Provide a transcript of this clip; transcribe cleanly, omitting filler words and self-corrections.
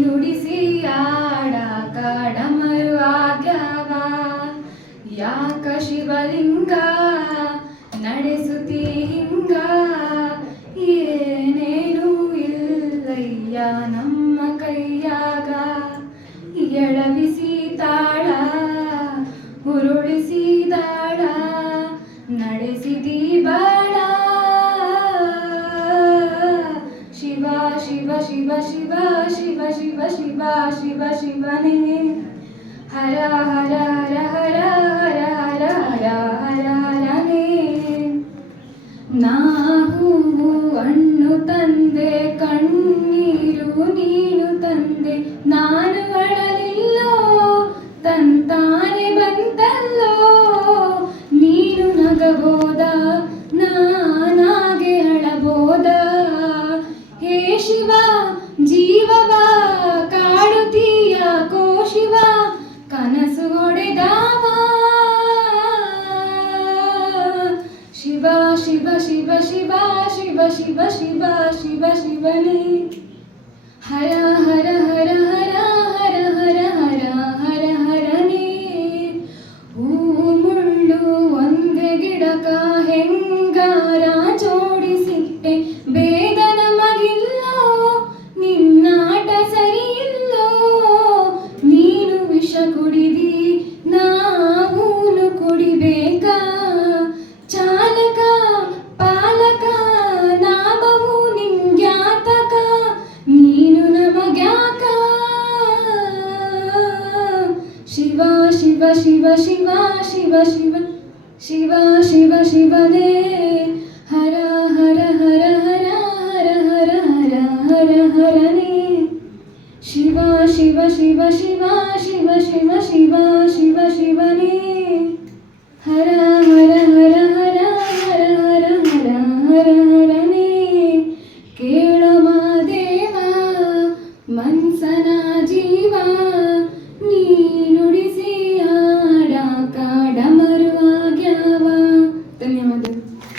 ನುಡಿಸಿ ಆಡಾಕ ಡಮರು ಆಗ್ಯಾವ ಯಾಕ ಶಿವಲಿಂಗ ನಡೆಸುತ್ತಿ ಹಿಂಗ ಏನೇನು ಇಲ್ಲಯ್ಯ ನಮ್ಮ ಕೈಯಾಗ ಎಳವಿಸಿ ತಾಳ ಉರುಳಿಸಿ ದಾಳ ನಡೆಸಿದಿ ಬಾಳ ಶಿವ ಶಿವ ಶಿವ ಶಿವ ಶಿವ ಶಿವ ಶಿವ ಶಿವ ಶಿವನೇ ಹರ ಹರ ಹರ ಹರ ಹರ ಹರ ಹರ ಹರ ಹರನೇ ನಾವು ಹಣ್ಣು ತಂದೆ ಕಣ್ಣೀರು ನೀನು ತಂದೆ ನಾನು ಅಳಲಿಲ್ಲೋ ತಂತಾನೆ ಬಂತಲ್ಲೋ ನೀನು ನಗಬೋದ ನಾನಾಗೆ ಅಳಬೋದ ಹೇ ಶಿವ ಜೀವವ ಕಾಡುತ್ತೀಯ ಕೋ ಶಿವ ಕನಸು ಹೊಡೆದಾವ ಶಿವ ಶಿವ ಶಿವ ಶಿವ ಶಿವ ಶಿವ ಶಿವ ಶಿವ ಶಿವನೇ ಹರ ಹರ ಹರ ಹರ ಹರ ಹರ ಹರ ಹರ ಹರನೇ ಹೂ ಮುಳ್ಳು ಒಂದೇ ಗಿಡಕ ಹೆಂಗಾರ ಜೋಡಿಸಿಟ್ಟೆ ಬೇಗ ನಮಗಿಲ್ಲೋ ನಿನ್ನಾಟ ಸರಿಯಿಲ್ಲೋ ನೀನು ವಿಷ ಕುಡಿದಿ ನಾವೂನು ಕುಡಿಬೇಕಾ ಚಾಲಕ ಪಾಲಕ ನಾಮವು ನಿಂಗ್ಯಾತಕ ನೀನು ನಮಗ್ಯಾಕ ಶಿವ ಶಿವ ಶಿವ ಶಿವ ಶಿವ ಶಿವ ಶಿವ ಶಿವ ಶಿವನೇ ಹರ ಹರ ಹರ ಹರ ಹರ ಹರ ಹರ ಹರ ಹರನೇ ಶಿವ ಶಿವ ಶಿವ ಶಿವ ಶಿವ ಶಿವ ಶಿವ ಶಿವ ಶಿವನೇ ಹರ